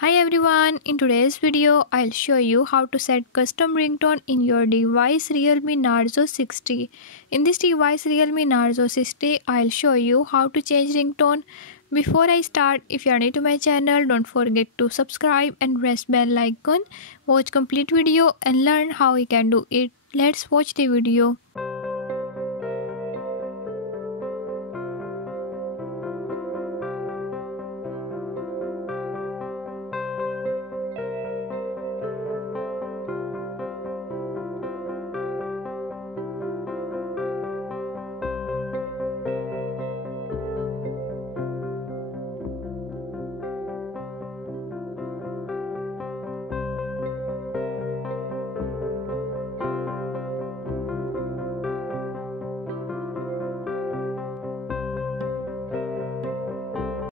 Hi everyone, in today's video I'll show you how to set custom ringtone in your device Realme Narzo 60. In this device Realme Narzo 60, I'll show you how to change ringtone. Before I start, if you are new to my channel, don't forget to subscribe and press bell icon. Watch complete video and learn how you can do it. Let's watch the video.